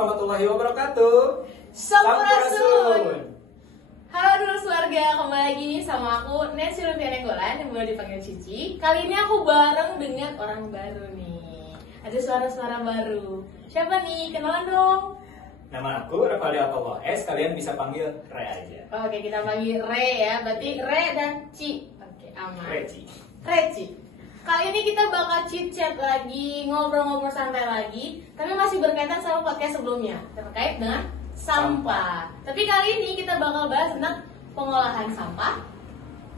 warahmatullahi wabarakatuh. Sampurasun. Halo dulu keluarga, kembali lagi nih sama aku Nancy Lufiana Golan yang boleh dipanggil Cici. Kali ini aku bareng dengan orang baru nih. Ada suara-suara baru. Siapa nih? Kenalan dong. Nama aku Revaldi Atollah S. Kalian bisa panggil Re aja. Oke, kita panggil Re ya. Berarti Re dan Ci. Oke, aman. Reci. Reci. Kali ini kita bakal chit-chat lagi, ngobrol-ngobrol santai lagi, tapi masih berkaitan sama podcast sebelumnya terkait dengan sampah. Tapi kali ini kita bakal bahas tentang pengolahan sampah,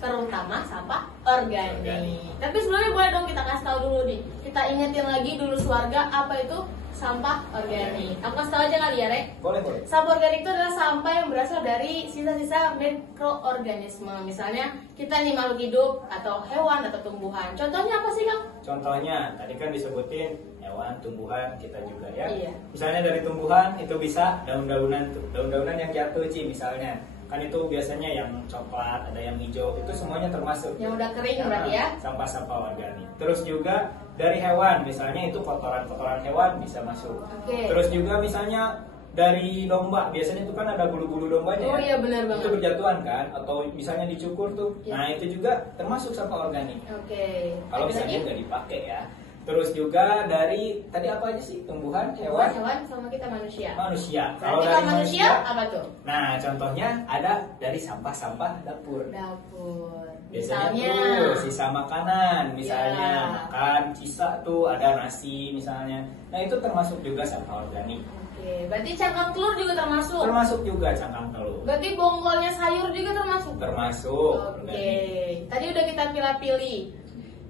terutama sampah organik. Tapi sebelumnya boleh dong kita kasih tahu dulu nih. Kita ingetin lagi dulu keluarga apa itu sampah organik. Aku kasih tahu aja kali ya, Re. Boleh. Sampah organik itu adalah sampah yang berasal dari sisa-sisa mikroorganisme. Misalnya kita nih makhluk hidup atau hewan atau tumbuhan. Contohnya apa sih, Kang? Contohnya tadi kan disebutin hewan, tumbuhan, kita juga ya. Iya. Misalnya dari tumbuhan itu bisa daun-daunan yang jatuh, Ci, misalnya. Kan itu biasanya yang coklat, ada yang hijau, itu semuanya termasuk. Yang udah kering berarti ya? Sampah-sampah organik. Terus juga dari hewan, misalnya itu kotoran-kotoran hewan bisa masuk. Oke. Terus juga misalnya dari domba, biasanya itu kan ada bulu-bulu dombanya. Oh iya, benar banget. Itu berjatuhan kan, atau misalnya dicukur tuh. Iya. Nah itu juga termasuk sampah organik. Oke. Kalau Ada misalnya lagi? nggak dipakai ya. Terus juga dari tadi apa aja sih, tumbuhan, hewan, Hewan sama kita manusia. manusia. Berarti kalau manusia apa tuh? Nah contohnya ada dari sampah-sampah dapur. Dapur. Biasanya Misalnya. tuh sisa makanan, misalnya Ya. makan sisa tuh ada nasi misalnya. Nah itu termasuk juga sampah organik. Oke, berarti cangkang telur juga termasuk. Termasuk juga cangkang telur. Berarti bonggolnya sayur juga termasuk. Termasuk. Oke. organik. Tadi udah kita pilih-pilih.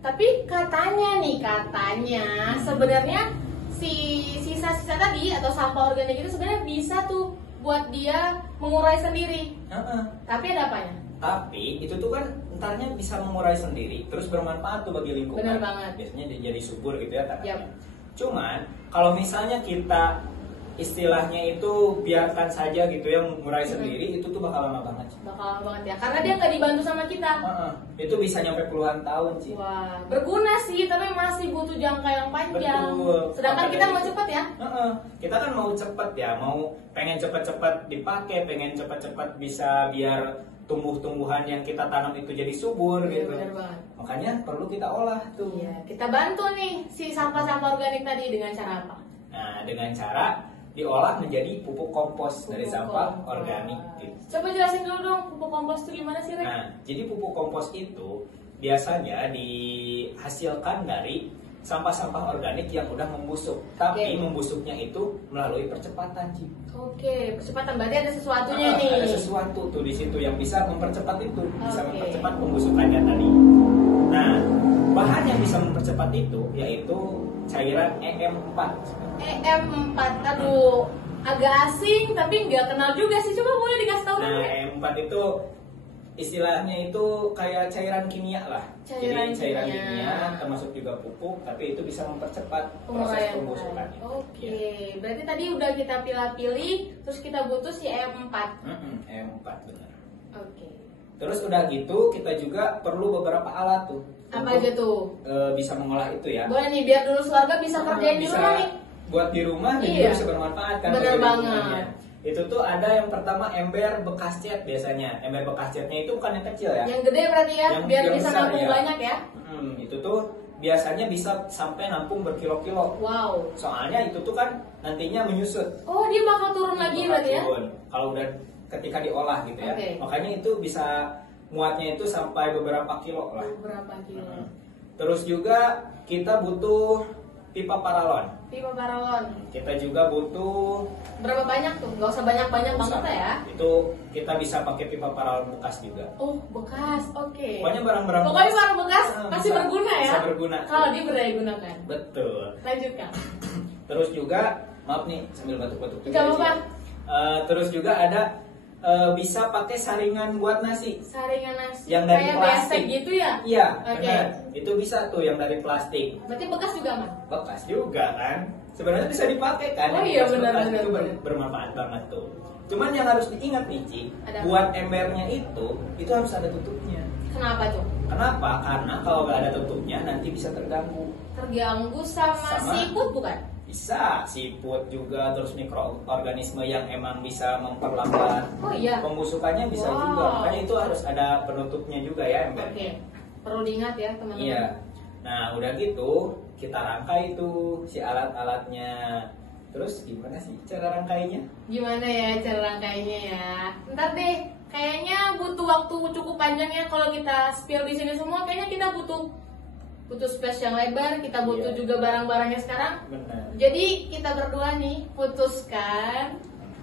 Tapi katanya sebenarnya si sisa-sisa tadi atau sampah organik itu sebenarnya bisa tuh buat dia mengurai sendiri. Heeh. Tapi ada apanya? Tapi itu tuh kan entarnya bisa mengurai sendiri, terus bermanfaat tuh bagi lingkungan. Benar banget. Biasanya jadi subur gitu ya katanya. Yap. Cuman kalau misalnya kita istilahnya itu biarkan saja gitu ya mengurai sendiri, itu tuh bakal lama banget. Bakal lama banget ya, karena dia nggak dibantu sama kita. Heeh. Itu bisa nyampe puluhan tahun sih. Wah, berguna sih, tapi masih butuh jangka yang panjang. Betul. Sedangkan Makanya kita mau itu. cepet ya. Heeh. Kita kan mau cepet ya, pengen cepet-cepet dipakai, pengen cepet-cepet bisa biar tumbuh-tumbuhan yang kita tanam itu jadi subur Iya, gitu. benar banget. Makanya perlu kita olah tuh. Iya, kita bantu nih si sampah-sampah organik tadi dengan cara apa? Nah, dengan cara diolah menjadi pupuk kompos dari Pupuk sampah kompos. organik gitu. Coba jelasin dulu dong pupuk kompos itu gimana sih, Rek? Nah, jadi pupuk kompos itu biasanya dihasilkan dari sampah-sampah organik yang udah membusuk. Tapi Oke. membusuknya itu melalui percepatan, Ci. Oke, percepatan berarti ada sesuatunya nih. Ada sesuatu tuh di situ yang bisa mempercepat itu, bisa Oke. mempercepat pembusukannya tadi. Nah, bahan yang bisa mempercepat itu yaitu cairan EM4. EM4, aduh, agak asing tapi nggak kenal juga sih. Coba boleh dikasih tahu dong, Nah, Rek? EM4 itu istilahnya itu kayak cairan kimia lah. Cairan Jadi cairan kimia. kimia termasuk juga pupuk, tapi itu bisa mempercepat proses Penguraian. pembusukannya. Oke, Ya. berarti tadi udah kita pilih-pilih, terus kita butuh si EM4. EM4 benar. Oke. Terus udah gitu kita juga perlu beberapa alat tuh. Apa aja tuh? Bisa mengolah itu ya. Boleh nih, biar dulu keluarga bisa kerjain di Bisa rumah nih. buat di rumah dan Iya. juga bisa bermanfaat kan. Bener bagi banget. lingkungannya. Itu tuh ada yang pertama ember bekas cat biasanya. Ember bekas catnya itu bukan yang kecil ya. Yang gede berarti ya, Yang biar bisa besar, nampung ya. banyak ya. Itu tuh biasanya bisa sampai nampung berkilo-kilo. Wow. Soalnya itu tuh kan nantinya menyusut. Oh, dia bakal turun lagi berarti ya? Turun. Kalau udah ketika diolah gitu ya. Oke. Makanya itu bisa muatnya itu sampai beberapa kilo lah. Berapa kilo? Terus juga kita butuh pipa paralon. Pipa paralon. Kita juga butuh Berapa banyak tuh? Gak usah banyak-banyak banget lah ya. Itu kita bisa pakai pipa paralon bekas juga. Oh, bekas. Oke. Pokoknya barang-barang Pokoknya barang bekas pasti bisa- berguna ya. Bisa berguna. Kalau dia berdaya gunakan. Betul. Lanjutkan. Terus juga maaf nih sambil batuk-batuk juga. Gak di apa-apa. sini. Terus juga ada bisa pakai saringan buat nasi. Saringan nasi Yang dari kayak plastik. besek gitu ya? Iya, Oke. benar. Itu bisa tuh yang dari plastik. Berarti bekas juga aman? Bekas juga kan. Sebenarnya bisa dipakai kan. Oh yang iya, bekas-bekas benar, itu benar. bermanfaat banget tuh. Cuman yang harus diingat nih, Ci, Ada apa? buat embernya itu harus ada tutupnya. Kenapa tuh? Kenapa? Karena kalau nggak ada tutupnya nanti bisa terganggu. Terganggu sama Sama- siput bukan? Bisa siput juga, terus mikroorganisme yang emang bisa memperlambat Oh iya. pembusukannya bisa Wow. juga. Makanya itu harus ada penutupnya juga ya, Ember. Oke. Perlu diingat ya teman-teman. Iya. Nah, udah gitu kita rangkai tuh si alat-alatnya. Terus gimana sih cara rangkainya? Gimana ya cara rangkainya ya? Ntar deh, kayaknya butuh waktu cukup panjang ya kalau kita spill di sini semua. Kayaknya kita butuh space yang lebar, kita butuh Iya. juga barang-barangnya sekarang. Benar. Jadi kita berdua nih putuskan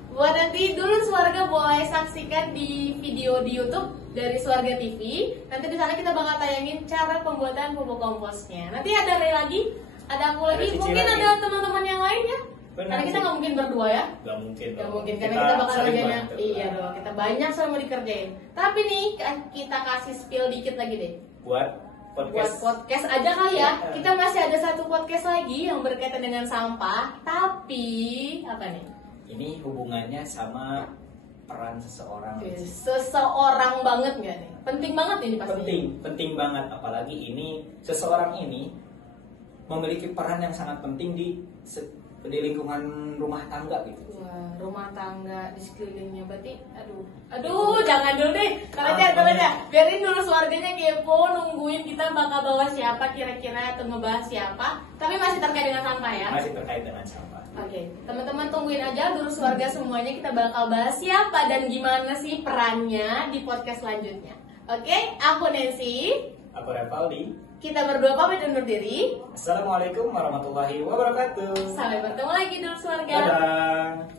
buat nanti dulu Suarga boleh saksikan di video di YouTube dari Suarga TV. Nanti di sana kita bakal tayangin cara pembuatan pupuk komposnya. Nanti ada Ray lagi, ada aku lagi, Cici mungkin lagi. ada teman-teman yang lain ya. Benar Karena kita sih. nggak mungkin berdua ya. Gak mungkin. Gak dong. mungkin karena kita bakal saling kerjanya. bantu. Iya dong, kita banyak sama dikerjain. Tapi nih kita kasih spill dikit lagi deh. Buat Buat podcast. podcast aja kali ya. Iya. Kita masih ada satu podcast lagi yang berkaitan dengan sampah. Tapi apa nih? Ini hubungannya sama peran seseorang. Seseorang banget nggak nih? Penting banget ini pasti. Penting banget. Apalagi ini seseorang ini memiliki peran yang sangat penting di lingkungan rumah tangga gitu. Wah, rumah tangga di sekelilingnya berarti aduh jangan dulu deh. Karena biarin dulu Suarganya kepo nungguin kita bakal bawa siapa kira-kira atau ngebahas siapa. Tapi masih terkait dengan sampah ya. Masih terkait dengan sampah. Oke, teman-teman tungguin aja dulu Suarga semuanya, kita bakal bahas siapa dan gimana sih perannya di podcast selanjutnya. Oke, aku Nancy. Aku Revaldi. Kita berdua pamit undur diri. Assalamualaikum warahmatullahi wabarakatuh. Sampai bertemu lagi dulu Suarga. Dadah.